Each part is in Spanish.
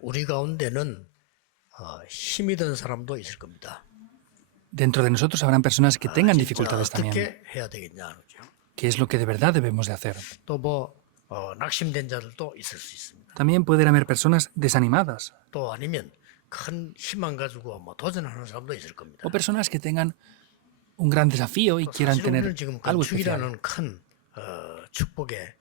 우리 가운데는 힘이 든 사람도 있을 겁니다. Dentro de nosotros habrán personas que tengan 진짜 dificultades también. 어떻게 해야 되겠냐 그죠? ¿Qué es lo que de verdad debemos de hacer? 또 낙심된 자들도 있을 수 있습니다. También pueden haber personas desanimadas 또 아니면 큰 희망 가지고 도전하는 사람도 있을 겁니다. o personas que tengan un gran desafío y quieran 사실 tener 우리는 지금 algo especial. 건축이라는 큰 축복의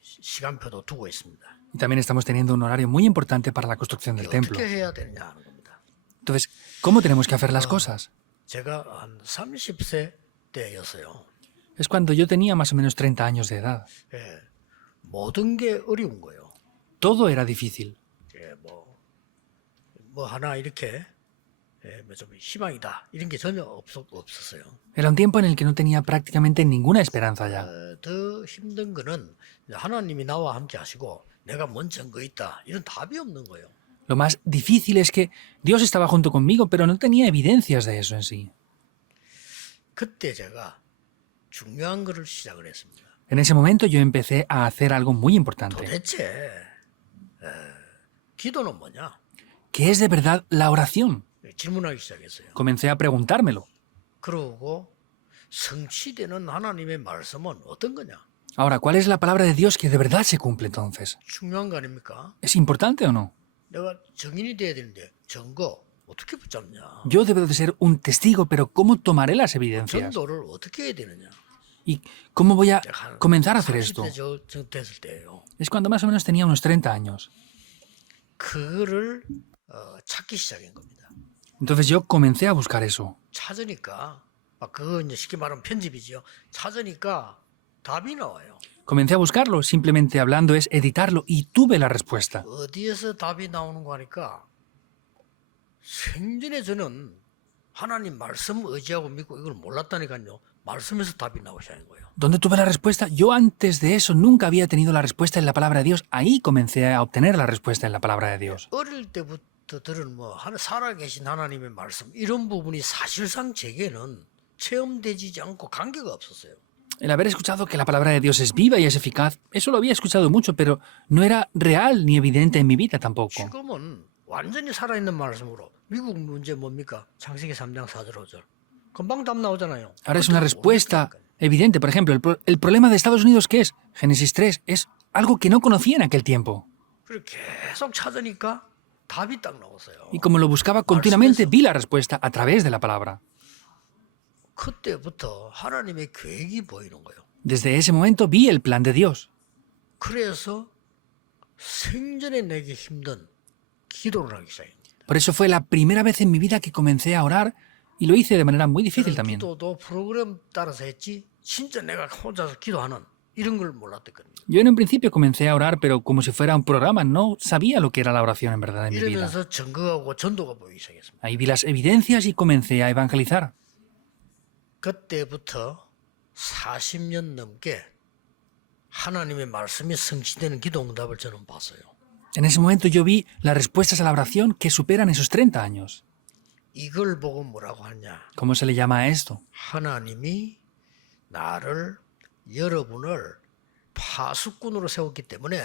시간표도 두고 있습니다. Y también estamos teniendo un horario muy importante para la construcción del templo. 어떻게 해야 되느냐 하는 겁니다. Entonces, ¿cómo tenemos que hacer las cosas? 제가 한 30세 때였어요. Es cuando yo tenía más o menos 30 años de edad. 모든 게 어려운 거예요. Todo era difícil. 뭐 하나 이렇게 좀 희망이다 이런 게 전혀 없었어요. Era un tiempo en el que no tenía prácticamente ninguna esperanza ya. 더 힘든 거는 하나님이 나와 함께 하시고 내가 뭔 증거 있다 이런 답이 없는 거예요. Lo más difícil es que Dios estaba junto conmigo, pero no tenía evidencias de eso en sí. 그때 제가 중요한 거를 시작을 했습니다. En ese momento yo empecé a hacer algo muy importante. 도대체 기도는 뭐냐? ¿Qué es de verdad la oración? 질문하기 시작했어요. Comencé a preguntármelo. 그러고 성취되는 하나님의 말씀은 어떤 거냐? Ahora, ¿cuál es la palabra de Dios que de verdad se cumple entonces? 중요한 거 아닙니까? ¿Es importante o no? 내가 증인이 돼야 되는데 증거 어떻게 붙잡냐? Yo debo de ser un testigo, pero ¿cómo tomaré las evidencias? 전도를 어떻게 해야 되느냐? ¿Y cómo voy a 한 comenzar a hacer esto? 30대 됐을 때예요. Es cuando más o menos tenía unos 30 años. 그거를 찾기 시작한 겁니다. Entonces yo comencé a buscar eso. 찾으니까 그거 이제 쉽게 말하면 편집이죠. 찾으니까 답이 나와요. Comencé a buscarlo, simplemente hablando es editarlo y tuve la respuesta. 어디에서 답이 나오는 거 하니까 생전에 저는 하나님 말씀 의지하고 믿고 이걸 몰랐다니까요. 말씀에서 답이 나오시는 거예요. ¿Dónde tuve la respuesta? Yo antes de eso nunca había tenido la respuesta en la palabra de Dios. Ahí comencé a obtener la respuesta en la palabra de Dios. 어릴 때부터 들은 살아계신 하나님의 말씀 이런 부분이 사실상 제게는 체험되지 않고 관계가 없었어요. El haber escuchado que la palabra de Dios es viva y es eficaz, eso lo había escuchado mucho, pero no era real ni evidente en mi vida tampoco. 지금은 완전히 살아있는 말씀으로 미국 문제 뭡니까? 창세기 3장 4절 5절. 금방 답 나오잖아요. Ahora es una respuesta evidente. Por ejemplo, el problema de Estados Unidos, ¿qué es? Génesis 3, es algo que no conocía en aquel tiempo. 그리고 계속 찾으니까 답이 딱 나왔어요. Y como lo buscaba continuamente, vi la respuesta a través de la palabra. 그때부터 하나님의 계획이 보이는 거예요. Desde ese momento vi el plan de Dios. 그래서 생전에 내게 힘든 기도를 하기 시작합니다. Por eso fue la primera vez en mi vida que comencé a orar y lo hice de manera muy difícil también. 기도도 프로그램 따라서 했지 진짜 내가 혼자서 기도하는 이런 걸 몰랐거든요. Yo en un principio comencé a orar, pero como si fuera un programa, no sabía lo que era la oración en verdad en mi vida. 이러면서 증거하고 전도가 보이기 시작했습니다. Ahí vi las evidencias y comencé a evangelizar. 그때부터 40년 넘게 하나님의 말씀이 성취되는 기도 응답을 저는 봤어요. En ese momento yo vi las respuestas a la oración que superan esos 30 años. 이걸 보고 뭐라고 하냐? ¿Cómo se le llama a esto? 하나님이 나를 여러분을 파수꾼으로 세웠기 때문에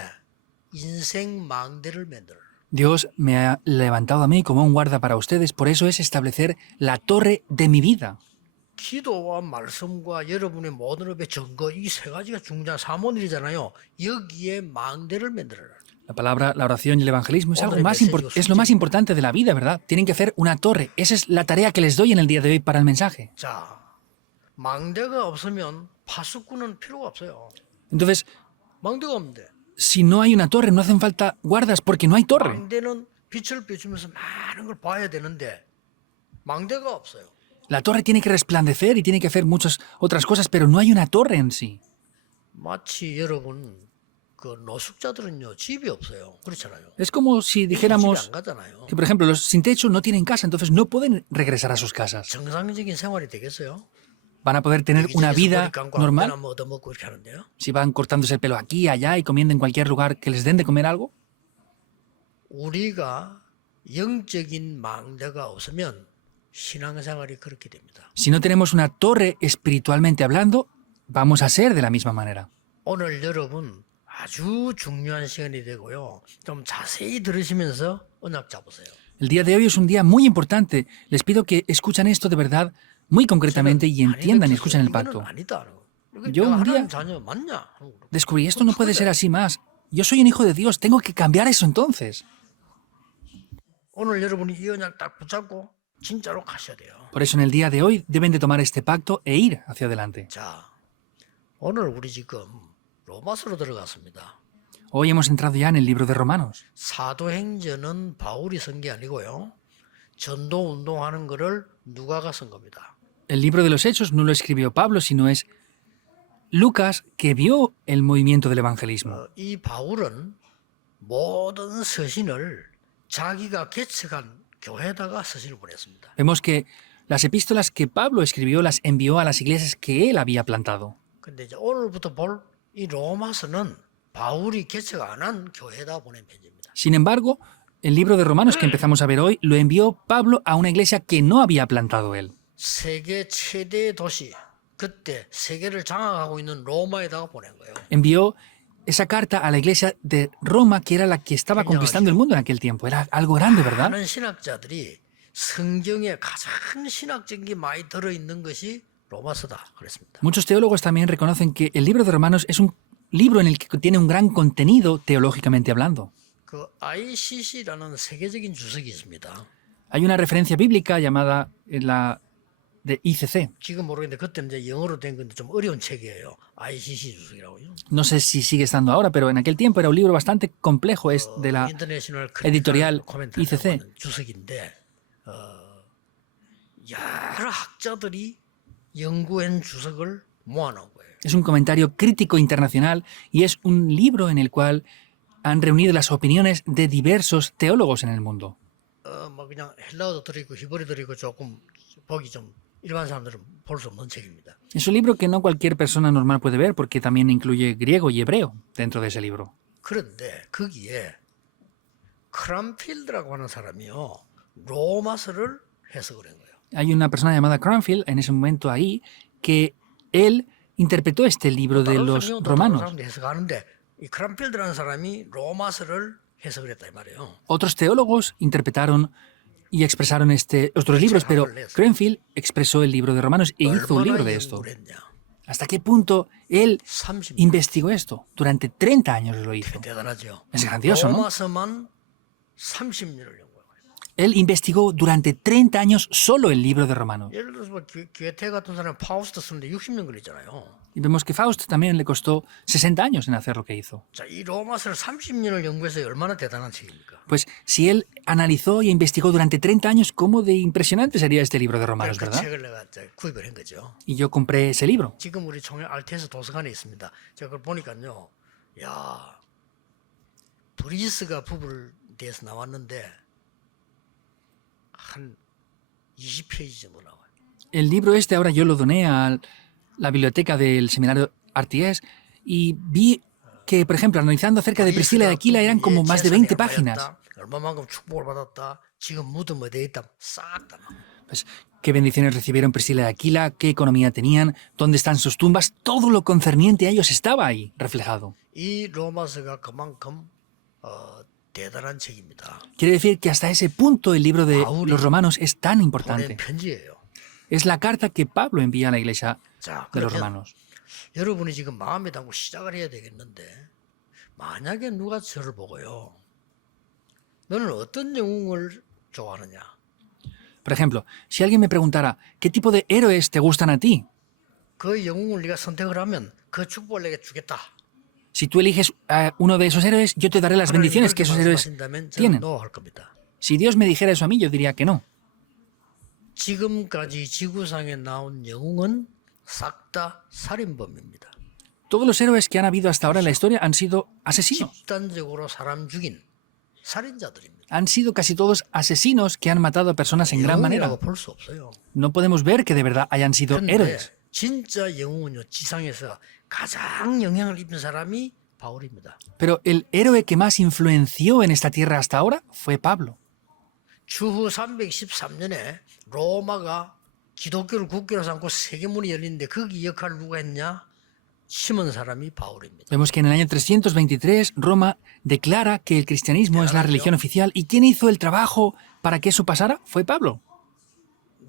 인생 망대를 만들어. Dios me ha levantado a mí como un guarda para ustedes, por eso es establecer la torre de mi vida. 기도와 말씀과 여러분의 모든 업의 증거 이 세 가지가 중요한 사모일이잖아요. 여기에 망대를 만들어라. La palabra, la oración y el evangelismo es algo más es lo más importante de la vida, ¿verdad? Tienen que hacer una torre. Esa es la tarea que les doy en el día de hoy para el mensaje. 자, 망대가 없으면 파수꾼은 필요가 없어요. Entonces, 망대가 없는데. si no hay una torre, no hacen falta guardas porque no hay torre. 망대는 빛을 비추면서 많은 걸 봐야 되는데 망대가 없어요. La torre tiene que resplandecer y tiene que hacer muchas otras cosas, pero no hay una torre en sí. 마치 여러분 그 노숙자들은요 집이 없어요. 그렇잖아요. Es como si 집에 dijéramos 안 가잖아요. que, por ejemplo, los sin techo no tienen casa, entonces no pueden regresar a sus casas. 정상적인 생활이 되겠어요? Van a poder tener una vida normal 뭐 얻어먹고 이렇게 하는데요. si van cortándose el pelo aquí, allá y comiendo en cualquier lugar que les den de comer algo. 우리가 영적인 망대가 없으면 신앙생활이 그렇게 됩니다. Si no tenemos una torre espiritualmente hablando, vamos a ser de la misma manera. 오늘 여러분 아주 중요한 시간이 되고요. 좀 자세히 들으시면서 언약 잡으세요. El día de hoy es un día muy importante. Les pido que escuchan esto de verdad muy concretamente y entiendan y escuchen el 이거는 pacto. 아니다. 이거 Yo 내가 un día 하나님 자녀 맞냐? descubrí, esto no puede ser así más. Yo soy un hijo de Dios, tengo que cambiar eso entonces. 오늘 여러분이 이 언약 딱 붙잡고 진짜로 가셔야 돼요. Por eso en el día de hoy deben de tomar este pacto e ir hacia adelante. 자, 오늘 우리 지금 로마서로 들어갔습니다. Hoy hemos entrado ya en el libro de Romanos. 사도행전은 바울이 쓴 게 아니고요. 전도 운동하는 거를 누가가 쓴 겁니다. El libro de los Hechos no lo escribió Pablo, sino es Lucas que vio el movimiento del evangelismo. 이 바울은 모든 서신을 자기가 개척한 교회에다가 서신을 보냈습니다. Vemos que las epístolas que Pablo escribió las envió a las iglesias que él había plantado. 근데 이제 오늘부터 볼 이 로마서는 바울이 개척 안 한 교회에다 보낸 편지입니다. Sin embargo, el libro de Romanos que empezamos a ver hoy lo envió Pablo a una iglesia que no había plantado él. 세계 최대 도시, 그때 세계를 장악하고 있는 로마에다가 보낸 거예요. Envió esa carta a la iglesia de Roma, que era la que estaba conquistando el mundo en aquel tiempo. Era algo grande, ¿verdad? 많은 신학자들이 성경에 가장 신학적인 게 많이 들어있는 것이 로마서다 그랬습니다. Muchos teólogos también reconocen que el libro de Romanos es un libro en el que tiene un gran contenido teológicamente hablando. 그 ICC라는 세계적인 주석이 있습니다. Hay una referencia bíblica llamada la de ICC. 지금 모르겠는데 그때는 이제 영어로 된 건데 좀 어려운 책이에요. ICC 주석이라고요. No sé si sigue estando ahora, pero en aquel tiempo era un libro bastante complejo. Es de la 인터내셔널 editorial ICC. 주석인데 여러 학자들이 연구한 주석을 모아놓은 거예요. Es un comentario crítico internacional y es un libro en el cual han reunido las opiniones de diversos teólogos en el mundo. 뭐 그냥 헬라어도 들어있고 히브리어도 들어있고 조금 보기 좀 일반 사람들은 볼 수 없는 책입니다. Es un libro que no cualquier persona normal puede ver porque también incluye griego y hebreo dentro de ese libro. 그런데 거기에 크람필드라고 하는 사람이요 로마서를 해석을 한 거예요. Hay una persona llamada Cranfield en ese momento ahí que él interpretó este libro de 다른 los 성경도 다른 romanos. 사람도 해석하는데 이 크람필드라는 사람이 로마서를 해석을 했다 이 말이에요. Otros teólogos interpretaron y expresaron otros libros, pero Cranfield expresó el libro de Romanos e hizo un libro 얼마나 de esto. 연구를 했냐? ¿Hasta qué punto él 30년. investigó esto? Durante 30 años lo hizo. 대단하죠. Es grandioso, ¿no? 로마서만 30년을 연구한 거예요. Él investigó durante 30 años solo el libro de Romanos. 예를 들어서 뭐 괴테 같은 사람 파우스트 쓰는데 60년 걸리잖아요. Y vemos que Faust también le costó 60 años en hacer lo que hizo. 자, 이 로마서를 30년을 연구해서 얼마나 대단한 책입니까? Pues si él analizó y investigó durante 30 años, ¿cómo de impresionante sería este libro de Romanos, 그 verdad? 책을 내가 이제 구입을 한 거죠. Y yo compré ese libro. 지금 우리 총회 알테스 도서관에 있습니다. 제가 그걸 보니까요. 야, 브리스가 부부를 대해서 나왔는데 한 20페이지 정도 나와요. El libro este ahora yo lo doné a la biblioteca del seminario Arties y vi que, por ejemplo, analizando acerca de Priscila y Aquila eran como más de 20 páginas. 얼마만큼 축복을 받았다. 지금 무덤 어디에 있다. 싹 다. Pues, qué bendiciones recibieron Priscila y Aquila, qué economía tenían, dónde están sus tumbas, todo lo concerniente a ellos estaba ahí reflejado. 이 로마서가 그만큼 대단한 책입니다. Quiere decir que hasta ese punto el libro de los Romanos es tan 보낸 importante. 편지예요. Es la carta que Pablo envía a la iglesia 자, de los 그러면 romanos. 여러분이 지금 마음에 담고 시작을 해야 되겠는데 만약에 누가 저를 보고요. 너는 어떤 영웅을 좋아하느냐? Por ejemplo, si alguien me preguntara, ¿qué tipo de héroes te gustan a ti? 그 영웅을 네가 선택을 하면 그 축복을 내게 주겠다. Si tú eliges a uno de esos héroes, yo te daré las bendiciones que esos héroes 말씀하신다면 저는 tienen. no 할 겁니다. Si Dios me dijera eso a mí, yo diría que no. 지금까지 지구상에 나온 영웅은 싹 다 살인범입니다. Todos los héroes que han habido hasta ahora en la historia han sido asesinos. 집단적으로 사람 죽인 살인자들입니다. Han sido casi todos asesinos que han matado a personas en gran manera. 영웅이라고 볼 수 없어요. No podemos ver que de verdad hayan sido 그런데 héroes. 진짜 영웅은요 지상에서 가장 영향을 입은 사람이 바울입니다. Pero el héroe que más influenció en esta tierra hasta ahora fue Pablo. 주후 313년에 로마가 기독교를 국교로 삼고 세계문이 열리는데 거기 역할을 누가 했냐? 심은 사람이 바울입니다. Vemos que en el año 323 Roma declara que el cristianismo es la religión oficial. ¿Y quién hizo el trabajo para que eso pasara? Fue Pablo.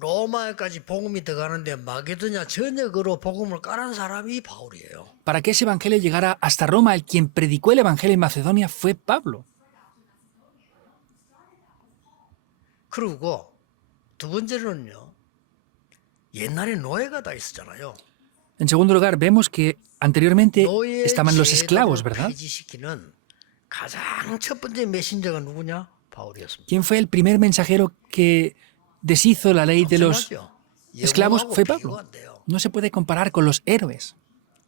로마에까지 복음이 들어가는데 마게도냐 전역으로 복음을 깔은 사람이 바울이에요. Para que ese evangelio llegara hasta Roma, el quien predicó el evangelio en Macedonia fue Pablo. 그리고 두 번째로는요. 옛날에 노예가 다 있었잖아요. En segundo lugar, vemos que anteriormente 노예 estaban los esclavos, 제도를 ¿verdad? 폐지시키는 가장 첫 번째 메신저가 누구냐? 바울이었습니다. ¿Quién fue el primer mensajero que deshizo la ley de los 엄청나죠? esclavos? 영웅하고 Fue 비교가 Pablo. 안 돼요. No se puede comparar con los héroes.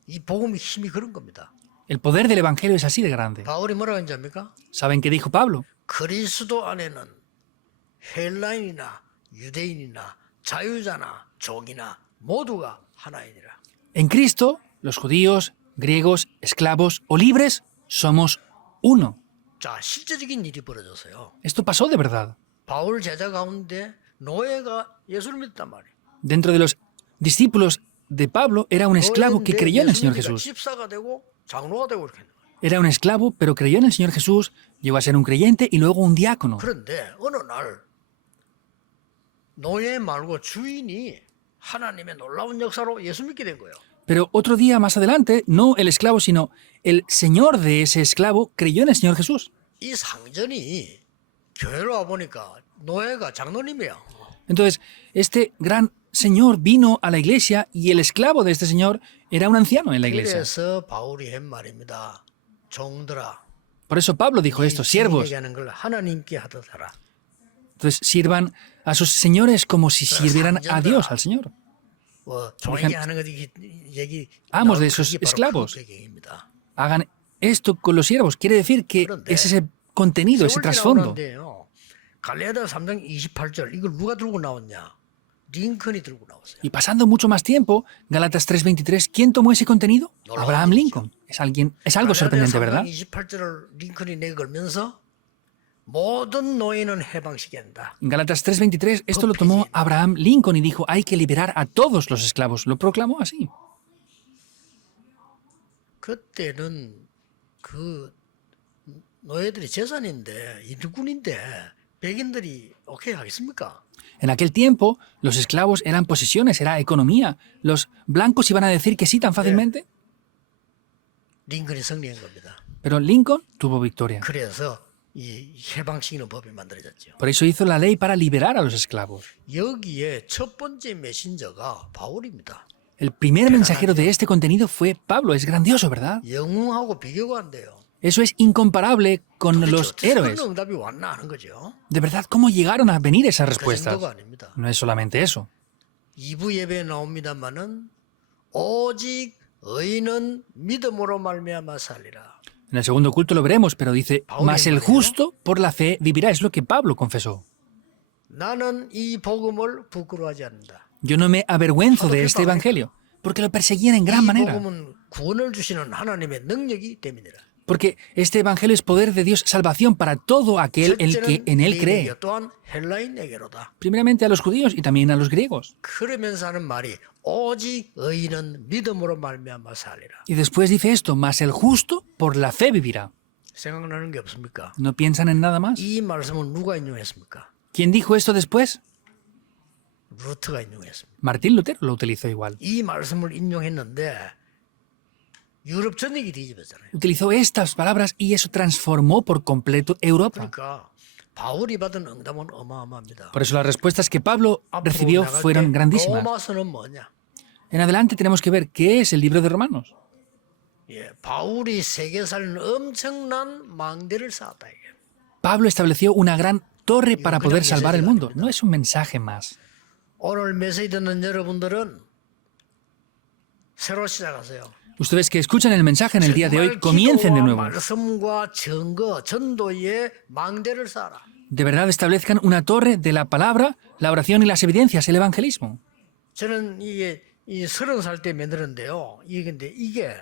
이 복음의 힘이 그런 겁니다. El poder del evangelio es así de grande. 바울이 뭐라고 했는지 압니까? ¿Saben qué dijo Pablo? 그리스도 안에는 헬라인이나 유대인이나 자유자나 종이나 모두가 하나이니라. En Cristo, los judíos, griegos, esclavos o libres somos uno. 자, 실제적인 일이 벌어졌어요. Esto pasó de verdad. 바울 제자 가운데 노예가 예수를 믿단 말이에요. Dentro de los discípulos de Pablo era un esclavo que 노예인데 creyó en el Señor 예수 믿으니까 Jesús. 집사가 되고 장로가 되고 이렇게 했는 거예요. Era un esclavo, pero creyó en el Señor Jesús, llegó a ser un creyente y luego un diácono. 그런데 어느 날 노예 말고 주인이 하나님의 놀라운 역사로 예수 믿게 된 거예요. Pero otro día más adelante, no el esclavo, sino el señor de ese esclavo creyó en el Señor Jesús. 이 상전이 교회로 와 보니까 노예가 장로님이야. Entonces, este gran señor vino a la iglesia y el esclavo de este señor era un anciano en la iglesia. 그래서 바울이 한 말입니다. 종들아, Por eso Pablo dijo esto, siervos. 하는 걸 하나님께 하듯 하라. Entonces, sirvan a sus señores como si sirvieran a Dios, al Señor. 뭐 종에게 하는 것 얘기 amos de 나올 esos 그게 바로 esclavos. 그 배경입니다. Hagan esto con los siervos. Quiere decir que es ese contenido, ese trasfondo. 갈라디아 3장 28절 이걸 누가 들고 나왔냐? 링컨이 들고 나왔어요. Y pasando mucho más tiempo, Gálatas 3:23, ¿quién tomó ese contenido? Abraham Lincoln. Es algo sorprendente, ¿verdad? 28절을 링컨이 내걸면서 모든 노예는 해방시킨다. En Gálatas 3:23, esto lo tomó Abraham Lincoln y dijo, hay que liberar a todos los esclavos. Lo proclamó así. 그때는 그 노예들이 재산인데 일꾼인데 백인들이 오케이 하겠습니까? En aquel tiempo, los esclavos eran posesiones, era economía. ¿Los blancos iban a decir que sí tan fácilmente? 링컨이 승리한 겁니다. Pero Lincoln tuvo victoria. 그래서 이 해방시키는 법이 만들어졌죠. Por eso hizo la ley para liberar a los esclavos. 여기에 첫 번째 메신저가 바울입니다. El primer mensajero de este contenido fue Pablo. Es grandioso, ¿verdad? 영웅하고 비교가 안 돼요. Eso es incomparable con los héroes. 그런 응답이 왔나 하는 거죠. De verdad, ¿cómo llegaron a venir esas 그 respuestas? 정도가 아닙니다. No es solamente eso. 2부 예배에 나옵니다만은 오직 의인은 믿음으로 말미암아 살리라. En el segundo culto lo veremos, pero dice, mas el justo por la fe vivirá. Es lo que Pablo confesó. 나는 이 복음을 부끄러워하지 않는다. Yo no me avergüenzo de este evangelio, porque lo perseguían en gran 이 manera. 복음은 구원을 주시는 하나님의 능력이 됨이니라. Porque este evangelio es poder de Dios, salvación para todo aquel el que en él cree. 유대인에게 또한 헬라인에게로다. Primeramente a los judíos y también a los griegos. 그러면서 하는 말이 오직 의인은 믿음으로 말미암아 살리라. Y después dice esto, mas el justo por la fe vivirá. 생각나는 게 없습니까? ¿No piensan en nada más? 이 말씀은 누가 인용했습니까? ¿Quién dijo esto después? 루트가 인용했습니다. Martín Lutero lo utilizó igual. 이 말씀을 인용했는데 유럽 전역이 뒤집어졌잖아요. Utilizó estas palabras y eso transformó por completo Europa. 그러니까 바울이 받은 응답은 어마어마합니다. Por eso las respuestas que Pablo 앞으로 recibió 나갈 fueron 때 grandísimas. 로마서는 뭐냐? En adelante tenemos que ver qué es el libro de Romanos. 예, 바울이 세계 살리는 엄청난 망대를 쌓았다 이게. Pablo estableció una gran torre para poder salvar el mundo. No es un mensaje más. 오늘 메시지 듣는 여러분들은 새로 시작하세요. Ustedes que escuchan el mensaje en el día de hoy, comiencen de nuevo. 말씀과 증거, 전도의 망대를 쌓아라. De verdad establezcan una torre de la palabra, la oración y las evidencias, el evangelismo. 저는 이게 이 30살 때 만들었는데요. 이게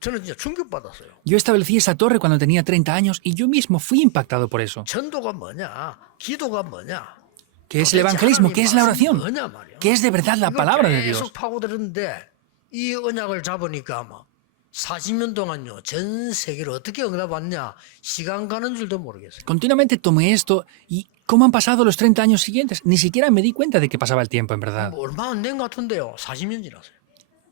저는 진짜 충격받았어요. Yo establecí esa torre cuando tenía 30 años y yo mismo fui impactado por eso. 전도가 뭐냐? 기도가 뭐냐? ¿Qué es el evangelismo? ¿Qué es la oración? ¿Qué es de verdad la palabra de Dios? 계속 파고들었는데 이 언약을 잡으니까 막 40년 동안요, 전 세계를 어떻게 응답받냐, 시간 가는 줄도 모르겠어요. Continuamente tomé esto y ¿cómo han pasado los 30 años siguientes? Ni siquiera me di cuenta de que pasaba el tiempo, en verdad. 뭐 얼마 안 된 것 같은데요, 40년 지났어요.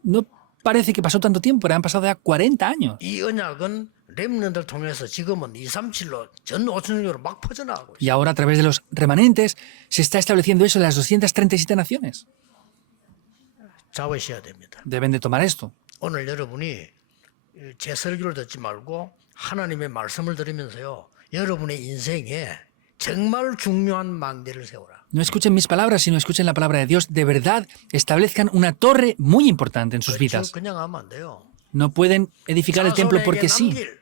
No parece que pasó tanto tiempo, han pasado ya 40 años. 이 언약은 렘넌트를 통해서 지금은 237로 전 5천국으로 막 퍼져나가고 Y 있어요. ahora a través de los remanentes se está estableciendo eso en las 237 naciones. 잡으셔야 됩니다. Deben de tomar esto. 오늘 여러분이 제 설교를 듣지 말고 하나님의 말씀을 들으면서요, 여러분의 인생에 정말 중요한 망대를 세워라. No escuchen mis palabras, sino escuchen la palabra de Dios. De verdad, establezcan una torre muy importante en sus vidas. 그냥 하면 안 돼요. No pueden edificar el templo 자손에게 porque sí. 남길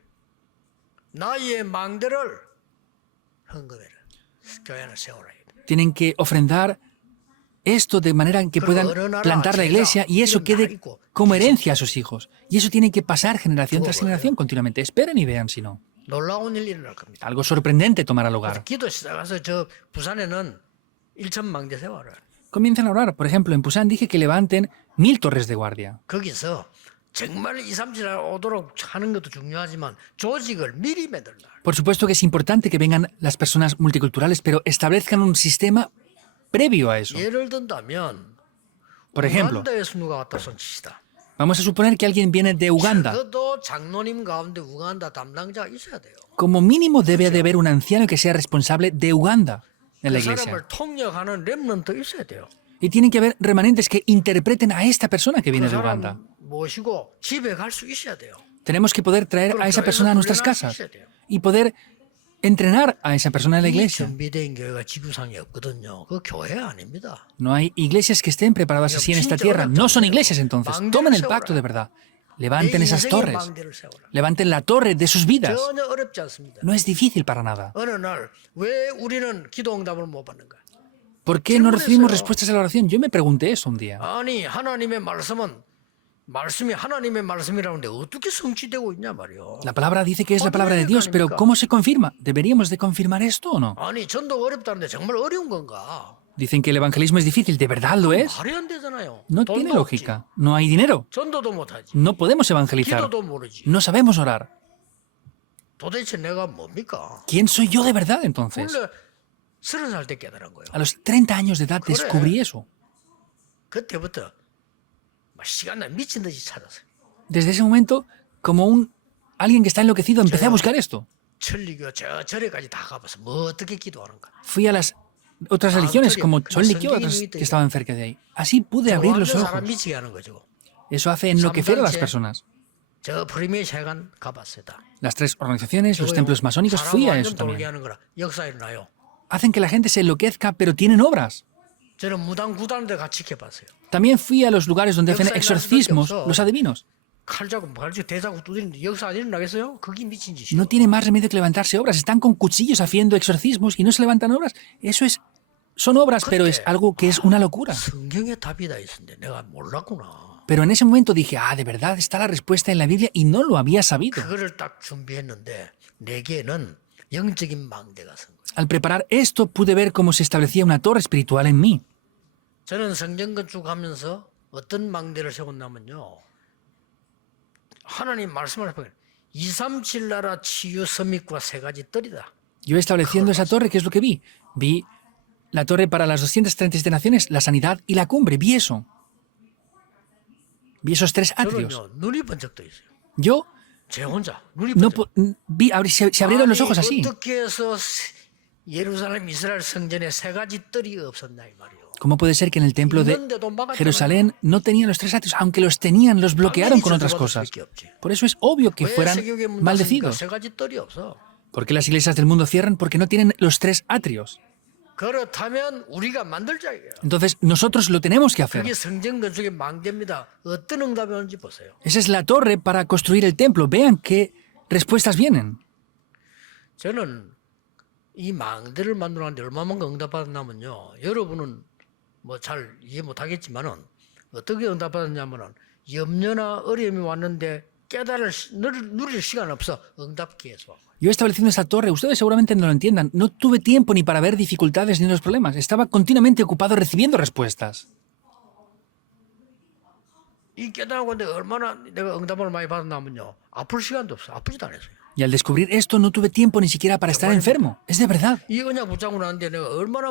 나의 망대를 헌금해라. 교회 안에 세워라. Tienen que ofrendar esto de manera en que puedan plantar la iglesia y eso quede como herencia a sus hijos. Y eso tiene que pasar generación tras generación continuamente. Esperen y vean si no. 놀라운 일 일어날 겁니다. Algo sorprendente tomará lugar. 기도 시작해서 저 부산에는 1천 망대 세워라. Comiencen a orar. Por ejemplo, en Pusan dije que levanten 1000 torres de guardia. 거기서 정말 2, 3, 7 오도록 하는 것도 중요하지만 조직을 미리 만들라. Por supuesto que es importante que vengan las personas multiculturales, pero establezcan un sistema previo a eso. 예를 든다면 Por ejemplo, 우간다에서 누가 왔다 손치시다. vamos a suponer que alguien viene de Uganda. 적어도 장로님 가운데 우간다 담당자가 있어야 돼요. Como mínimo debe de haber un anciano que sea responsable de Uganda en la 그 iglesia. 사람을 통역하는 렘넌트 있어야 돼요. Y tienen que haber remanentes que interpreten a esta persona que 그 viene de Uganda. 사람 모시고 집에 갈 수 있어야 돼요. Tenemos que poder traer a esa persona a nuestras casas y poder entrenar a esa persona en la 이 iglesia. 준비된 교회가 지구상에 없거든요. 그 교회 아닙니다. No hay iglesias que estén preparadas así en esta tierra. No son iglesias entonces. Tomen el pacto de verdad. Levanten 내 esas 인생의 torres. 망대를 세워라. Levanten la torre de sus vidas. 전혀 어렵지 않습니다. No es difícil para nada. 어느 날 왜 우리는 기도 응답을 못 받는가? ¿Por qué no recibimos respuestas a la oración? Yo me pregunté eso un día. 아니 하나님의 말씀은 말씀이 하나님의 말씀이라는데 어떻게 성취되고 있냐 말이요. La palabra dice que es la palabra de Dios, pero ¿cómo se confirma? ¿Deberíamos de confirmar esto o no? 아니 전도가 어렵다는데 정말 어려운 건가? Dicen que el evangelismo es difícil. ¿De verdad lo es? 말이 안 되잖아요. No 돈도 tiene 없지. lógica. No hay dinero. 전도도 못하지. No podemos evangelizar. 기도도 모르지. No sabemos orar. 도대체 내가 뭡니까? ¿Quién soy yo de verdad entonces? 원래 30살 때 깨달은 거예요. A los 30 años de edad descubrí eso. 그때부터 막 시간날 미친 듯이 찾았어요. Desde ese momento, como alguien que está enloquecido, empecé a buscar esto. 천리교 저 절에까지 다 가봐서 뭐 어떻게 기도하는가. Fui a las otras religiones como Chollikyo, otras que estaban cerca de ahí. Así pude abrir los ojos. 사람 미치게 하는 거죠. Eso hace enloquecer a las personas. 저 프리미어 세관 가봤어요. 다. Las 3 organizaciones, los templos masónicos, fui a eso 사람 돌게 también. 하는 거라 역사 일어나요. Hacen que la gente se enloquezca, pero tienen obras. 저는 무당 구단데 같이 해봤어요. También fui a los lugares donde hacen exorcismos, los adivinos. 칼 잡고 대자고 두드리는데 역사 안 일어나겠어요? 그게 미친 짓이에요. No tiene más remedio que levantarse obras. Están con cuchillos haciendo exorcismos y no se levantan obras. Eso es, son obras, pero es algo que es una locura. 성경에 답이 다 있었는데 내가 몰랐구나. Pero en ese momento dije, de verdad está la respuesta en la Biblia y no lo había sabido. 그거를 딱 준비했는데 내게는 영적인 망대가 선 거예요. Al preparar esto pude ver cómo se establecía una torre espiritual en mí. 저는 성경 건축하면서 어떤 망대를 세웠냐면요. 하나님 말씀을 보면 237 나라 치유 서밋과 3가지 뜰이다. Yo estableciendo esa torre, ¿qué es lo que vi? Vi la torre para las 237 naciones, la sanidad y la cumbre. Vi eso. Vi esos 3 atrios. 저는요 눈이 번쩍 떠 있어요. Yo 제 혼자 눈이 no 번쩍. vi, se abrieron los ojos así. 어떻게 해서 예루살렘 이스라엘 성전에 3가지 뜰이 없었나 이 말이요. ¿Cómo puede ser que en el templo de 있는데도 막았잖아요. Jerusalén no tenían los 3 atrios? Aunque los tenían, los bloquearon con otras 당연히 cosas. 저주받을 수밖에 없지. Por eso es obvio que 왜 fueran 세계교회 문 닫으니까 maldecidos. 3가지 뜰이 없어. ¿Por qué las iglesias del mundo cierran? Porque no tienen los 3 atrios. 그렇다면 우리가 만들자 이거야. Entonces nosotros lo tenemos que hacer. 그게 성전 건축의 망대입니다. 어떤 응답이 오는지 보세요. Esa es la torre para construir el templo. Vean qué respuestas vienen. 저는 이 망대를 만들었는데 얼마만큼 응답받았냐면요. 여러분은 뭐 잘 이해 못하겠지만은 어떻게 응답받았냐면은 염려나 어려움이 왔는데 누릴 시간 없어. 응답기에서. Yo estableciendo esa torre, ustedes seguramente no lo entiendan, no tuve tiempo ni para ver dificultades ni los problemas. Estaba continuamente ocupado recibiendo respuestas. 이 깨달고 내가 얼마나 내가 응답을 많이 받았냐면요. 아플 시간도 없어. 아프지도 않았어요. Y al descubrir esto no tuve tiempo ni siquiera para estar enfermo. Es de verdad. 이 언약 붙잡고 나는데 내가 얼마나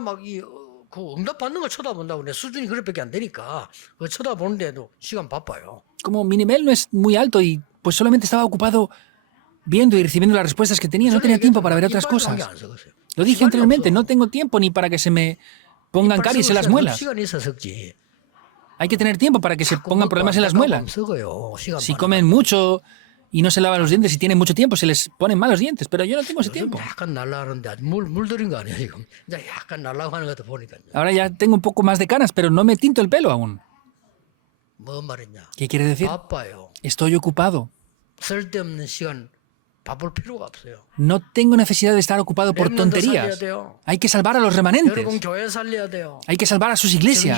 그 응답 받는 걸 쳐다본다고 내 수준이 그렇게밖에 안 되니까 그 쳐다보는데도 시간 바빠요. Como mi nivel no es muy alto y pues solamente estaba ocupado viendo y recibiendo las respuestas que tenía, no tenía tiempo para ver otras cosas. Lo dije anteriormente, no tengo tiempo ni para que se me pongan caries en las muelas. Hay que tener tiempo para que se pongan problemas en las muelas. Si comen mucho y no se lavan los dientes y tienen mucho tiempo, se les ponen malos dientes, pero yo no tengo ese tiempo. Ahora ya tengo un poco más de canas, pero no me tinto el pelo aún. ¿Qué quiere decir? Estoy ocupado. No tengo necesidad de estar ocupado por tonterías. Hay que salvar a los remanentes. Hay que salvar a sus iglesias.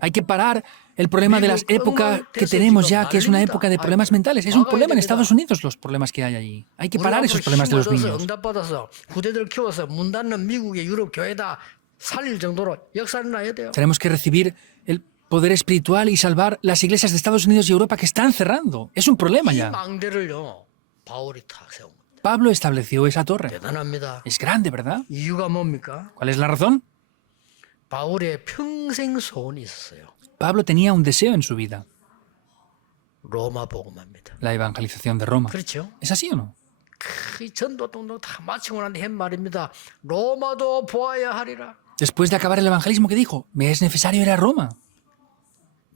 Hay que parar el problema de las épocas que tenemos ya, que es una época de problemas mentales. Es un problema en Estados Unidos los problemas que hay allí. Hay que parar esos problemas de los niños. Tenemos que recibir el poder espiritual y salvar las iglesias de Estados Unidos y Europa que están cerrando. Es un problema ya. Pablo estableció esa torre. Es grande, ¿verdad? ¿Cuál es la razón? Pablo tenía un deseo en su vida. La evangelización de Roma. ¿Es así o no? Después de acabar el evangelismo, ¿qué dijo? Me es necesario ir a Roma.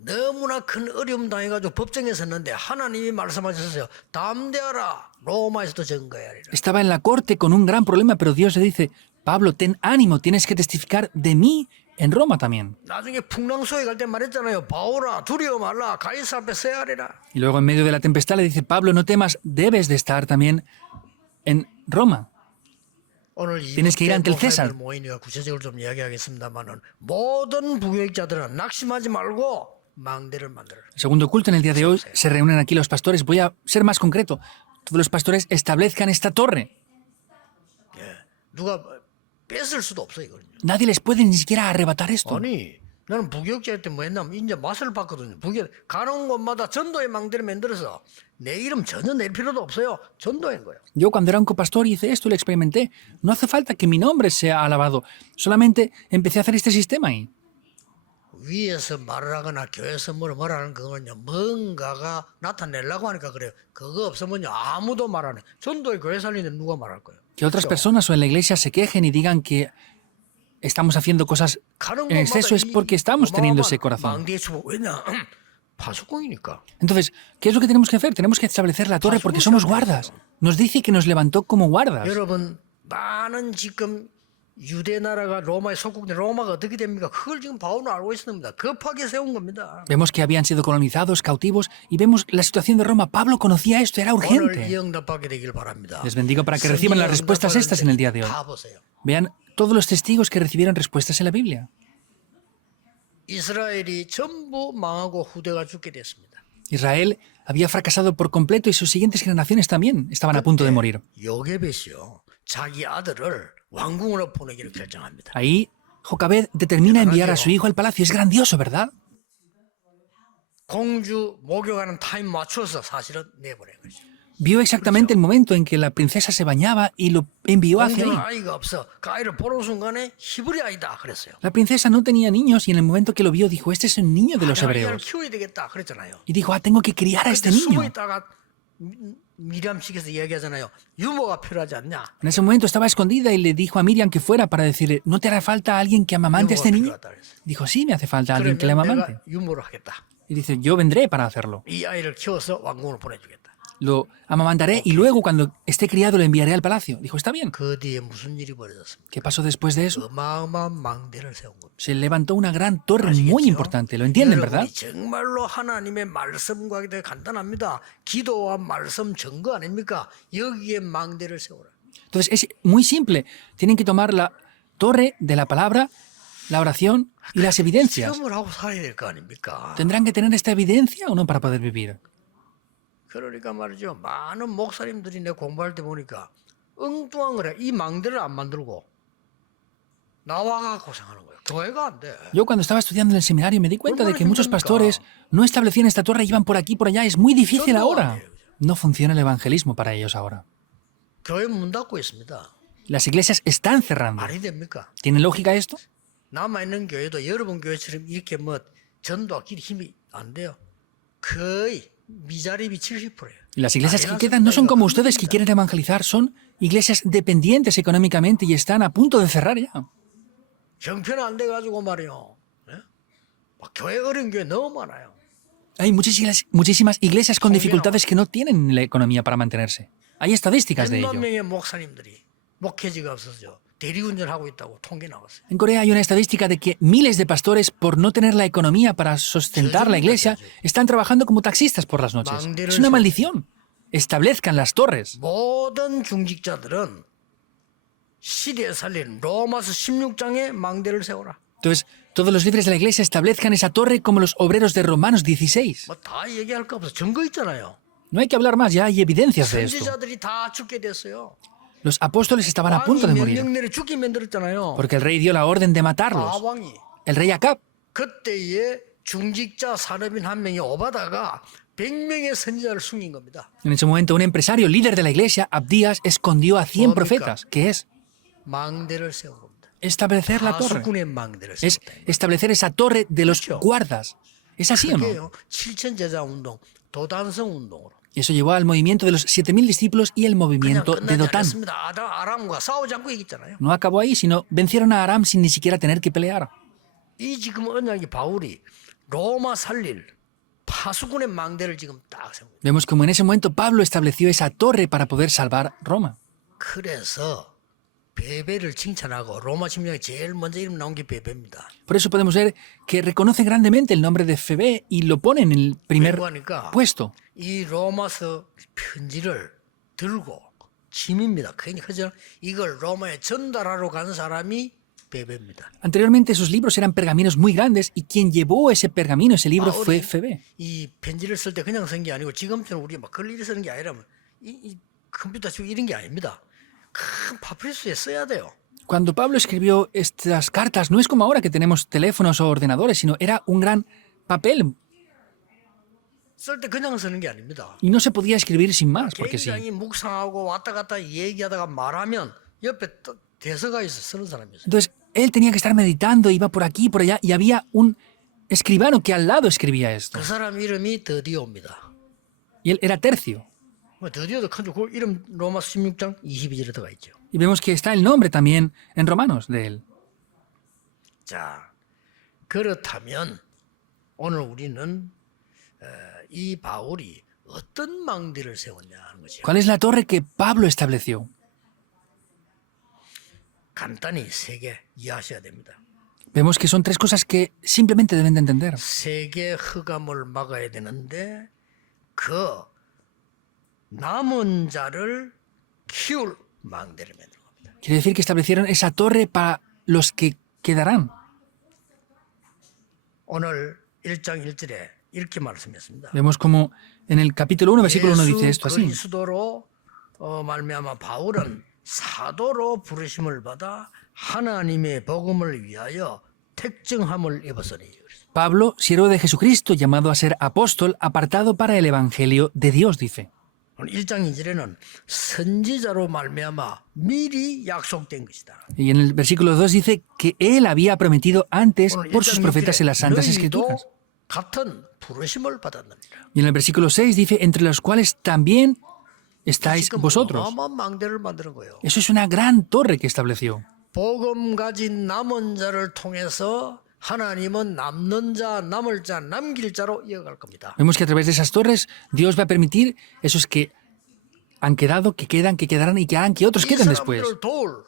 너무나 큰 어려움 당해가지고 법정에 섰는데 하나님이 말씀하셨어요. 담대하라. 로마에서도 증거해야 하리라. Estaba en la corte con un gran problema, pero Dios le dice, Pablo, ten ánimo, tienes que testificar de mí en Roma también. 나중에 풍랑소에 갈 때 말했잖아요. 바울아, 두려워 말라. 가이사 앞에 서야 하리라. Y luego en medio de la tempestad le dice, Pablo, no temas, debes de estar también en Roma. Tienes que ir ante el César. 모이니까 구체적으로 좀 이야기하겠습니다만은 모든 부교육자들은 낙심하지 말고 El segundo culto en el día de hoy se reúnen aquí los pastores. Voy a ser más concreto. Todos los pastores establezcan esta torre. Nadie les puede ni siquiera arrebatar esto. 나는 부교육자 때 뭐 했냐면 이제 맛을 봤거든요. 가는 곳마다 전도의 망대를 만들어서 내 이름 전혀 낼 필요도 없어요. 전도인 거예요. Yo cuando era un copastor hice esto y lo experimenté. No hace falta que mi nombre sea alabado. Solamente empecé a hacer este sistema ahí. 위에서 말을 하거나 교회에서 뭐라 하는 그거는요. 뭔가가 나타내려고 하니까 그래요. 그거 없으면요. 아무도 말 안 해. 전도의 교회 살리는 누가 말할 거예요. Que otras personas o en la iglesia se quejen y digan que estamos haciendo cosas en exceso es porque estamos teniendo ese corazón. Entonces, ¿qué es lo que tenemos que hacer? Tenemos que establecer la torre porque somos guardas. Nos dice que nos levantó como guardas. Vemos que habían sido colonizados, cautivos, y vemos la situación de Roma. Pablo conocía esto, era urgente. Les bendigo para que reciban las respuestas estas en el día de hoy. Vean todos los testigos que recibieron respuestas en la Biblia. Israel había fracasado por completo y sus siguientes generaciones también estaban a punto de morir. Ahí, Jocabed determina enviar a su hijo al palacio. Es grandioso, ¿verdad? Vio exactamente el momento en que la princesa se bañaba y lo envió hacia ahí. La princesa no tenía niños y en el momento que lo vio dijo, este es un niño de los hebreos. Y dijo, tengo que criar a este niño. En ese momento estaba escondida y le dijo a Miriam que fuera para decirle, ¿no te hará falta alguien que amamante a este niño? Dijo, sí, me hace falta alguien que le amamante. Y dice, yo vendré para hacerlo. Lo amamantaré y luego cuando esté criado lo enviaré al palacio. Dijo, está bien. ¿Qué pasó después de eso? Se levantó una gran torre muy importante. ¿Lo entienden, verdad? Entonces es muy simple. Tienen que tomar la torre de la palabra, la oración y las evidencias. ¿Tendrán que tener esta evidencia o no para poder vivir? 그러니까 말이죠. 많은 목사님들이 내 공부할 때 보니까 엉뚱한 거래. 이 망대를 안 만들고 나와가 고생하는 거예요. 교회가 안 돼. Yo cuando estaba estudiando en el seminario me di cuenta de que muchos pastores no establecían esta torre y iban por aquí y por allá. Es muy difícil ahora. No funciona el evangelismo para ellos ahora. 교회 문 닫고 있습니다. Las iglesias están cerrando. 말이 됩니까? ¿Tiene lógica esto? 남아있는 교회도 여러분 교회처럼 이렇게 전도하기 힘이 안 돼요. 거의 미자립이 70%예요. Y las iglesias que quedan no son como ustedes que quieren evangelizar, son iglesias dependientes económicamente y están a punto de cerrar ya. 형편 안 돼가지고 말이요. 예? 막 교회 어려운 교회 너무 많아요. Hay muchísimas iglesias con dificultades que no tienen la economía para mantenerse. Hay estadísticas de ello. 100만 명의 목사님들이 목회지가 없어서 대리운전하고 있다고 통계 나왔어요. En Corea hay una estadística de que miles de pastores, por no tener la economía para sustentar la iglesia, están trabajando como taxistas por las noches. Es una maldición. Establezcan las torres. 모든 중직자들은 시대에 살린 로마서 16장에 망대를 세워라. Entonces, todos los líderes de la iglesia establezcan esa torre como los obreros de Romanos 16. 다 얘기할 거 없어. 증거 있잖아요. No hay que hablar más, ya hay evidencias de esto. 선지자들이 다 죽게 됐어요. Los apóstoles estaban a punto de 왕이 morir, 명령 내려 죽게 만들었잖아요. porque el rey dio la orden de matarlos. 왕이 El rey Acab. 그때에 중직자 산업인 한 명이 오바다가 100명의 선지자를 숨긴 겁니다. En ese momento, un empresario líder de la iglesia, Abdías, escondió a 100 profetas, que es 망대를 세운 겁니다. establecer la torre. 하수군의 망대를 Es 세웠다. establecer esa torre de los guardas. ¿Es así o no? 그게요. 7천 제자 운동, 도단성 운동으로. Eso llevó al movimiento de los 7.000 discípulos y el 그냥 movimiento de 끝나지 Dotán. 않았습니다. 아람과 싸우지 않고 이겼잖아요. No acabó ahí, sino vencieron a Aram sin ni siquiera tener que pelear. 이 지금 언약이 바울이 로마 살릴 파수군의 망대를 지금 딱 세운 거예요. Vemos como en ese momento Pablo estableció esa torre para poder salvar Roma. 그래서 베베를 칭찬하고 로마 침략에 제일 먼저 이름 나온 게 베베입니다. Por eso podemos ver que reconoce grandemente el nombre de Febe y lo pone en el primer 그러니까 puesto. 이 로마서 편지를 들고 짐입니다. 그죠? 이걸 로마에 전달하러 간 사람이 베베입니다. Anteriormente esos libros eran pergaminos muy grandes y quien llevó ese pergamino, ese libro, 바울이 fue Febe. 이 편지를 쓸 때 그냥 쓴 게 아니고 지금처럼 우리가 막 글일을 쓰는 게 아니라면 이 컴퓨터 치고 이런 게 아닙니다. 큰 파피루스에 써야 돼요. Cuando Pablo escribió estas cartas, no es como ahora que tenemos teléfonos o ordenadores, sino era un gran papel 쓸 때 그냥 쓰는 게 아닙니다. y no se podía escribir sin más, porque sí. 굉장히 묵상하고 왔다 갔다 얘기하다가 말하면 옆에 또 대서가 있어 쓰는 사람이 있어요. Entonces, él tenía que estar meditando, iba por aquí, por allá, y había un escribano que al lado escribía esto. 그 사람 이름이 드디오입니다. Y él era Tercio. 드디오도 큰줄 그 이름 로마 16장 22절에 들어가 있죠. Y vemos que está el nombre también en Romanos de él. 자, 그렇다면 오늘 우리는 이 바울이 어떤 망대를 세웠냐 하는 거죠. ¿Cuál es la torre que Pablo estableció? 간단히 세 개 이해하셔야 됩니다. Vemos que son tres cosas que simplemente deben de entender. 세계 흑암을 막아야 되는데 그 남은 자를 키울 망대를 만든 겁니다. Quiere decir que establecieron esa torre para los que quedarán. 오늘 1장 1절에 이렇게 말씀했습니다. Vemos como en el capítulo 1, versículo 1 dice esto así. 그리스도로 말미암아 바울은 사도로 부르심을 받아 하나님의 복음을 위하여 택정함을 입었으니. Pablo, siervo de Jesucristo, llamado a ser apóstol, apartado para el evangelio de Dios, dice. 1장 2절에는 선지자로 말미암아 미리 약속된 것이다. Y en el versículo 2 dice que él había prometido antes 오늘 por sus 1장 profetas en las Santas Escrituras. 너희도 같은 부르심을 받았느니라. Y en el versículo 6 dice, entre los cuales también estáis 지금 vosotros. 어마어마한 망대를 만드는 거예요. Eso es una gran torre que estableció. 복음 가진 남은 자를 통해서 하나님은 남는 자, 남을 자, 남길 자로 이어갈 겁니다. Vemos que a través de esas torres Dios va a permitir esos que han quedado, que quedan, que quedarán y que harán que otros 이 queden después. 사람들을 도울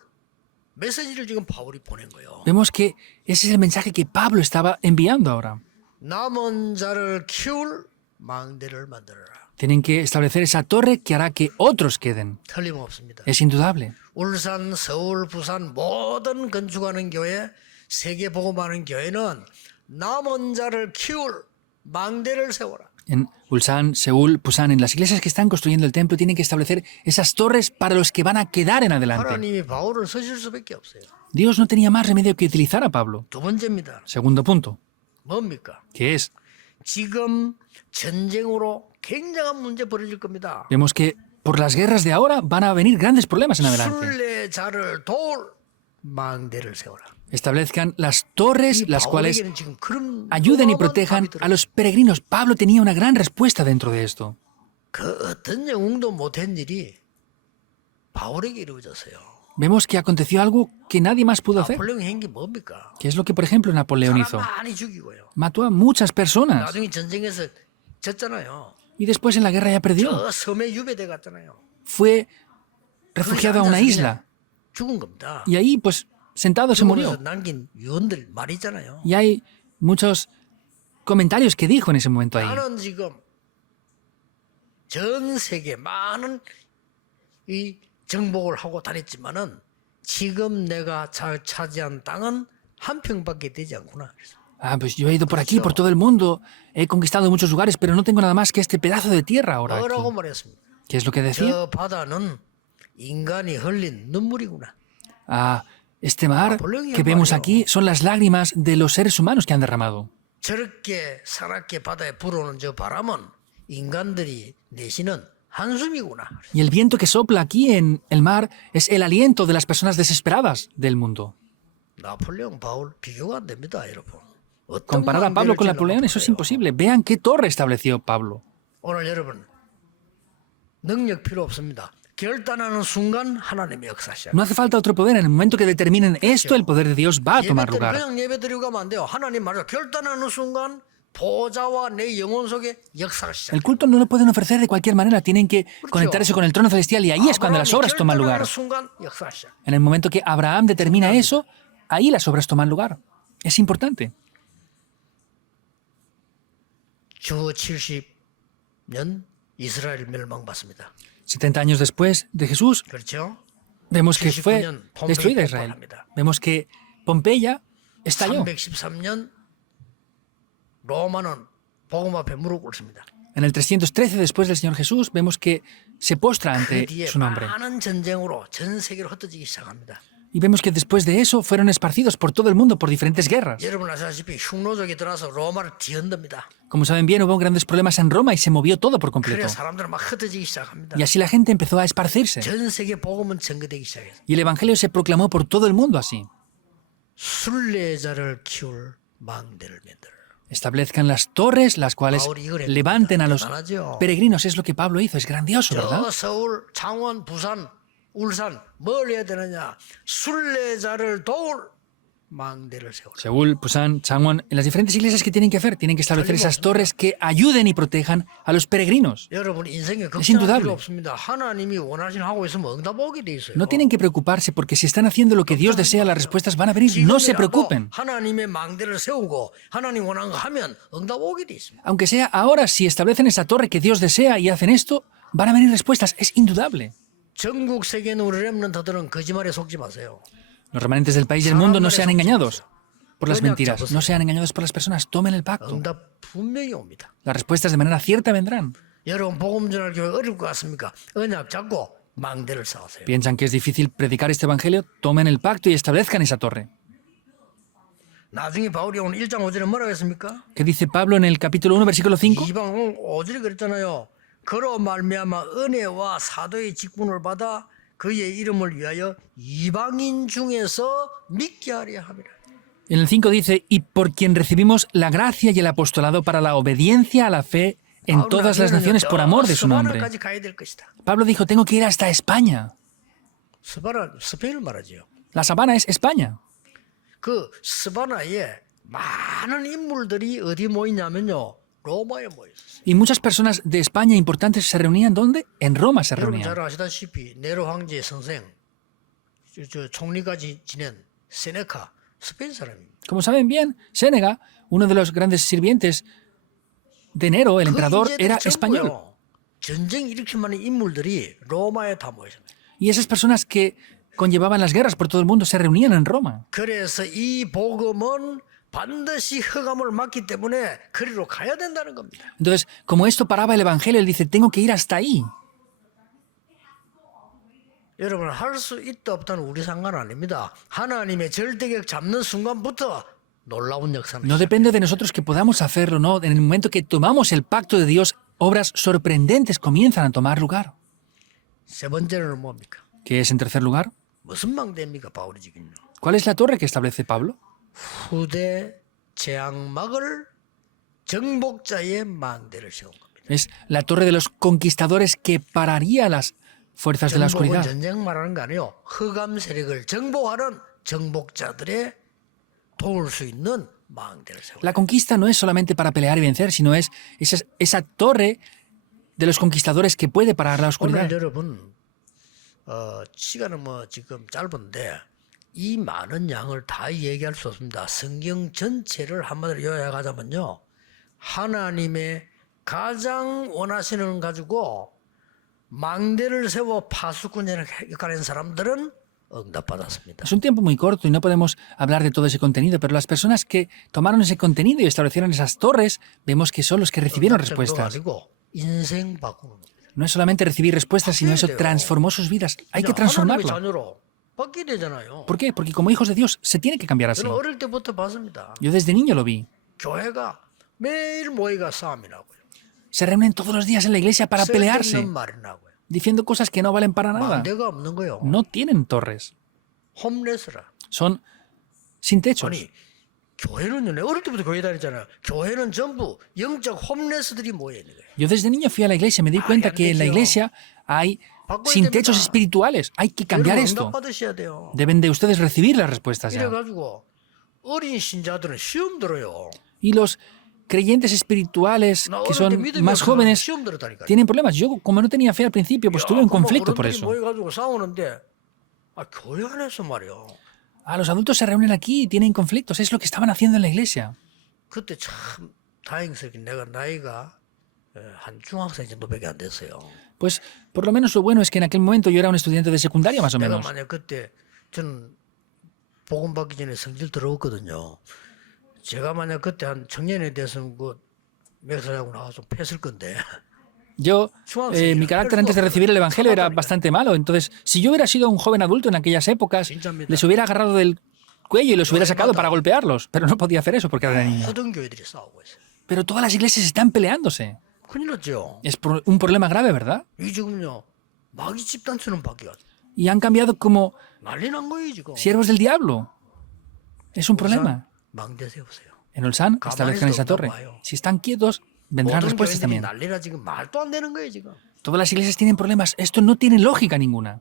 메시지를 지금 바울이 보낸 거예요. Vemos que ese es el mensaje que Pablo estaba enviando ahora. 남은 자를 키울 망대를 만들어라. Tienen que establecer esa torre que hará que otros queden. 틀림없습니다. Es indudable. 울산, 서울, 부산 모든 건축하는 교회, 세계 복음하는 교회는 남은 자를 키울 망대를 세워라. En Ulsan, Seúl, Busan, en las iglesias que están construyendo el templo tienen que establecer esas torres para los que van a quedar en adelante. 하나님이 바울을 쓰실 수밖에 없어요. Dios no tenía más remedio que utilizar a Pablo. 두 번째입니다. Segundo punto, 뭡니까? que es, 지금 전쟁으로 굉장한 문제 벌어질 겁니다. vemos que por las guerras de ahora van a venir grandes problemas en adelante. 순례자를 도울 망대를 세워라. Establezcan las torres, 이 las cuales 바울에게는 지금 그런 ayuden y 어마어마한 protejan 답이 a los peregrinos. Pablo tenía una gran respuesta dentro de esto. 그 어떤 영웅도 못한 일이 바울에게 이루어졌어요. Vemos que aconteció algo que nadie más pudo hacer, 나폴레옹이 한 게 뭡니까? que es lo que, por ejemplo, Napoleón 사람 hizo. 많이 죽이고요. Mató a muchas personas 나중에 전쟁에서 졌잖아요. y después en la guerra ya perdió. 저 섬에 유배돼 갔잖아요. Fue refugiado a una isla 죽은 겁니다. y ahí, pues, sentado se 죽으면서 murió. 남긴 유언들 말이 있잖아요. Y hay muchos comentarios que dijo en ese momento ahí. 나는 지금 전 세계 많은 이 정복을 하고 다녔지만은 지금 내가 잘 차지한 땅은 한 평밖에 되지 않구나. Ah, pues yo he ido por aquí, por todo el mundo, he conquistado muchos lugares, pero no tengo nada más que este pedazo de tierra ahora aquí. 뭐라고 말했습니까? ¿Qué es lo que decía? 저 바다는 인간이 흘린 눈물이구나. Ah, este mar que vemos aquí son las lágrimas de los seres humanos que han derramado. 저렇게 사납게 바다에 불어오는 저 바람은 인간들이 내쉬는 한숨이구나. Y el viento que sopla aquí en el mar es el aliento de las personas desesperadas del mundo. 나폴레옹 바울 비교가 안 됩니다, 여러분. 어떤 Comparar a Pablo con 망대를 Napoleón, eso es 지으려고 imposible. Vean qué torre estableció Pablo. 오늘 여러분 능력 필요 없습니다. 결단하는 순간 하나님의 역사 시작. No hace falta otro poder. En el momento que determinen esto, el poder de Dios va a tomar 예배 lugar. 그냥 예배 드리고 가면 안 돼요. 하나님 말이죠. 결단하는 순간 보좌와 내 영혼 속에 역사가 시작. El culto no lo pueden ofrecer de cualquier manera. Tienen que conectarse con el trono celestial y ahí es cuando las obras toman lugar. 순간 역사가 시작. En el momento que Abraham determina eso, ahí las obras toman lugar. Es importante. 주 70년 이스라엘 멸망받습니다. 70 años después de Jesús, 그렇죠? vemos que fue destruida Israel. Vemos que Pompeya estalló. 313년 로마는 복음 앞에 무릎 꿇습니다. En el 313 después del Señor Jesús, vemos que se postra 그 ante 뒤에 su nombre. 많은 전쟁으로 전 세계로 흩어지기 시작합니다. Y vemos que después de eso fueron esparcidos por todo el mundo por diferentes guerras. 여러분 아시다시피 흉노족이 들어와서 로마를 뒤흔듭니다. Como saben bien, hubo grandes problemas en Roma y se movió todo por completo. 그래 사람들은 막 흩어지기 시작합니다. Y así la gente empezó a esparcirse. 전 세계 복음은 전개되기 시작했어요. Y el Evangelio se proclamó por todo el mundo así. 순례자를 키울 망대를 만들어. Establezcan las torres, las cuales levanten a los peregrinos. Es lo que Pablo hizo. Es grandioso, ¿verdad? 저 서울, 창원, 부산, 울산 뭘 해야 되느냐? 순례자를 도울 망대를 세우라. Seúl, Pusan, Changwon, en las diferentes iglesias que tienen que hacer, tienen que establecer esas torres que ayuden y protejan a los peregrinos. 여러분 인생에 걱정할 indudable. 필요 없습니다. 하나님이 원하시는 하고 있으면 응답 오게 돼 있어요. No tienen que preocuparse porque si están haciendo lo que Dios desea, las respuestas van a venir. No se preocupen. 하나님의 망대를 세우고 하나님 원하는 거 하면 응답 오게 돼 있습니다. Aunque sea ahora, si establecen esa torre que Dios desea y hacen esto, van a venir respuestas. Es indudable. 전국 세계 우리 렘넌트들은 거짓말에 속지 마세요. Los remanentes del país y del mundo no sean engañados por las mentiras. No sean engañados por las personas. Tomen el pacto. 응답 분명히 옵니다. Las respuestas de manera cierta vendrán. 여러분 복음 전할 교회 어려울 것 같습니까? 언약 잡고 망대를 쌓으세요. ¿Piensan que es difícil predicar este evangelio? Tomen el pacto y establezcan esa torre. 나중에 바울이 오늘 1장 5절에 뭐라고 했습니까? ¿Qué dice Pablo en el capítulo 1, versículo 5? 이방 5절에 그랬잖아요. 그로 말미암아 은혜와 사도의 직분을 받아 그의 이름을 위하여 이방인 중에서 믿게 하려 함이라. En el 5 dice, y por quien recibimos la gracia y el apostolado para la obediencia a la fe en todas las naciones por amor de su nombre. 스바나까지 가야 될 것이다. Pablo dijo, tengo que ir hasta España. 스바나 스페인을 말하지요. La Sabana es España. 그 스바나에 많은 인물들이 어디 모이냐면요. 로마에 모여 있었어요. Y muchas personas de España importantes se reunían ¿dónde? En Roma se 여러분 reunían. 잘 아시다시피 네로 황제의 선생 저 총리까지 지낸 세네카 스페인 사람입니다. Como saben bien, Sénega, uno de los grandes sirvientes de Nero, el emperador, era español. 전쟁 일으킬 만한 인물들이 로마에 다 모였습니다. Y esas personas que conllevaban las guerras por todo el mundo se reunían en Roma. 그래서 이 복음은 반드시 흑암을 막기 때문에 그리로 가야 된다는 겁니다. Entonces, como esto paraba el Evangelio, él dice, tengo que ir hasta ahí. 여러분 할 수 있다 없다는 우리 상관 아닙니다. 하나님의 절대격 잡는 순간부터 놀라운 역사는 No depende de nosotros que podamos hacerlo, ¿no? En el momento que tomamos el pacto de Dios, obras sorprendentes comienzan a tomar lugar. 세 번째는 뭡니까? ¿Qué es en tercer lugar? 무슨 망대입니까? 바울이 지금요. ¿Cuál es la torre que establece Pablo? 후대 재앙막을 정복자의 망대를 세운 겁니다. Es la torre de los conquistadores que pararía las fuerzas de la 정복은 oscuridad. 전쟁 말하는 거 아니에요. 흑암 세력을 정복하는 정복자들의 도울 수 있는 망대를 세운. La conquista no es solamente para pelear y vencer, sino es esa torre de los conquistadores que puede parar la oscuridad. 오늘 여러분 시간은 뭐 지금 짧은데 이 많은 양을 다 얘기할 수 없습니다. 성경 전체를 한마디로 요약하자면요. 하나님의 가장 원하시는 가지고 망대를 세워 파수꾼을 역할한 사람들은 응답받았습니다. Es un tiempo muy corto y no podemos hablar de todo ese contenido, pero las personas que tomaron ese contenido y establecieron esas torres, vemos que son los que recibieron respuestas. 아니고 인생 바꾸는 겁니다. No es solamente recibir respuestas, sino eso transformó sus vidas. Hay que 하나님의 transformarla. 자녀로 바뀌게 되잖아요. ¿Por qué? Porque como hijos de Dios se tiene que cambiar así. 저는 어릴 때부터 봤습니다. Yo desde niño lo vi. 교회가 매일 모이가 싸움이라고요. Se reúnen todos los días en la iglesia para pelearse, 쓸데없는 말이라고요. diciendo cosas que no valen para nada. 망대가 없는 거요. No tienen torres. 홈레스라. Son sin techos. 아니 교회는 어릴 때부터 교회 다녔잖아요. 교회는 전부 영적 홈레스들이 모여 있는 거예요. Yo desde niño fui a la iglesia y me di cuenta que en la iglesia hay sin techos espirituales. Hay que cambiar 여러분 esto. 응답받으셔야 돼요. Deben de ustedes recibir las respuestas ya. 이래가지고 어린 신자들은 시험 들어요. Y los creyentes espirituales 나 que 어릴 때 son 믿음이 más 없어서 jóvenes 시험 들었다니까요. tienen problemas. Yo, como no tenía fe al principio, pues tuve un conflicto por 어른들이 eso. 모여가지고 싸우는데 교회 안에서 말이요. Los adultos se reúnen aquí y tienen conflictos. Es lo que estaban haciendo en la iglesia. 그때 참 다행스럽게 내가 나이가 한 중학생 정도밖에 안 됐어요. Pues por lo menos lo bueno es que en aquel momento yo era un estudiante de secundaria más o 내가 menos. 만약 그때 저는 복음 받기 전에 성질 들어왔거든요. 제가 만약 그때 한 청년이 됐으면 그 맥사하고 나와서 패을 건데. Yo, mi carácter antes de recibir el Evangelio era bastante malo. Entonces, si yo hubiera sido un joven adulto en aquellas épocas, les hubiera agarrado del cuello y los hubiera sacado para golpearlos. Pero no podía hacer eso porque era niño. 모든 교회들이 싸우고 있어요. Pero todas las iglesias están peleándose. 큰일 났죠. Es un problema grave, ¿verdad? 이 지금요 마귀 집단처럼 바뀌어. Y han cambiado como 난리 난 거예요 지금. siervos del diablo. Es un problema. 망대 세우세요. En Ulsan establezcan esa torre. Si están quietos, vendrán 모든 respuestas 교회들이 también. 난리라 지금 말도 안 되는 거예요 지금. Todas las iglesias tienen problemas. Esto no tiene lógica ninguna.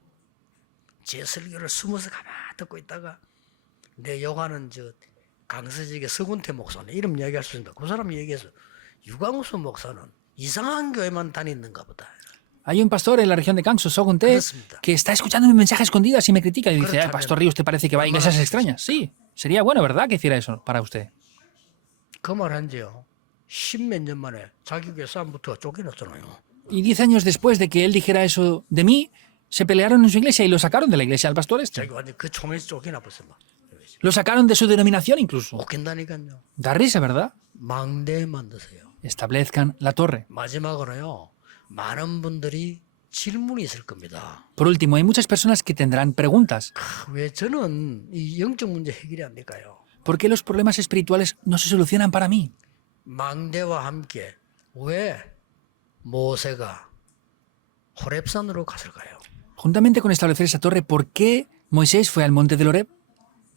제 설교를 숨어서 가만히 듣고 있다가 내 욕하는 저 강서지의 서군태 목사는 이름 얘기할 수 있는데 그 사람이 얘기해서 유광수 목사는 이상한 교회만 다니는가 보다. Hay un pastor en la región de Gansu, Sogunte, que está escuchando mi mensaje a escondidas y me critica y dice, Pastor Río, ¿usted parece que va a iglesias extrañas? Sí, sería bueno, ¿verdad? Que hiciera eso para usted. 그 말 한지요. 10몇 년 만에 자기 교회 사람부터 쫓겨났잖아요. Y 10 años después de que él dijera eso de mí, se pelearon en su iglesia y lo sacaron de la iglesia al pastor este. 자기 완전 그 총에서 쫓겨나 버렸어. Lo sacaron de su denominación incluso. 웃긴다니까요. Da risa, ¿verdad? 망대 만드세요. Establezcan la torre. 마지막으로요. 많은 분들이 질문이 있을 겁니다. Por último, hay muchas personas que tendrán preguntas. 왜 저는 이 영적 문제 해결이 안 될까요? ¿Por qué los problemas espirituales no se solucionan para mí? 망대와 함께 왜 모세가 호렙산으로 갔을까요? Juntamente con establecer esa torre, ¿por qué Moisés fue al monte del Horeb?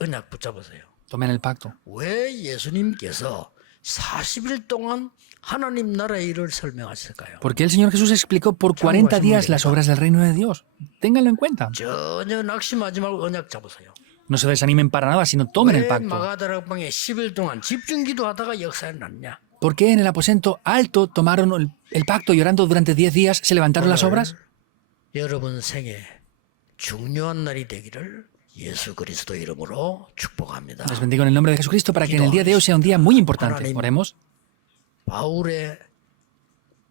언약 붙잡으세요. Tomen el pacto. 왜 예수님께서 40일 동안 하나님 나라의 일을 설명하실까요? ¿Por qué el Señor Jesús explicó por 40 días las obras del reino de Dios? Ténganlo en cuenta. 전혀 낙심하지 말고 언약 잡으세요. No se desanimen para nada, sino tomen el 왜 pacto. 마가다락방에 10일 동안 집중기도하다가 역사에 났냐? ¿Por qué en el aposento alto tomaron el pacto y orando durante 10 días se levantaron las obras? 여러분 생에 중요한 날이 되기를 예수 그리스도 이름으로 축복합니다. Les bendigo en el nombre de Jesucristo para que en el día de hoy sea un día muy importante. Oremos. 바울의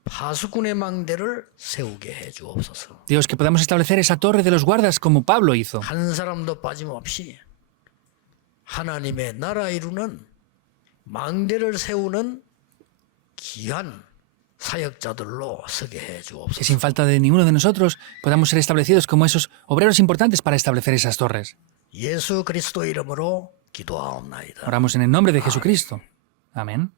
파수꾼의 망대를 세우게 해 주옵소서. Dios, que podamos establecer esa torre de los guardas como Pablo hizo. 한 사람도 빠짐없이 하나님의 나라 이루는 망대를 세우는 귀한 사역자들로 서게 해 Que 주옵소서. sin falta de ninguno de nosotros podamos ser establecidos como esos obreros importantes para establecer esas torres. 예수 그리스도 이름으로 기도하옵나이다. Oramos en el nombre de Jesucristo. Amén.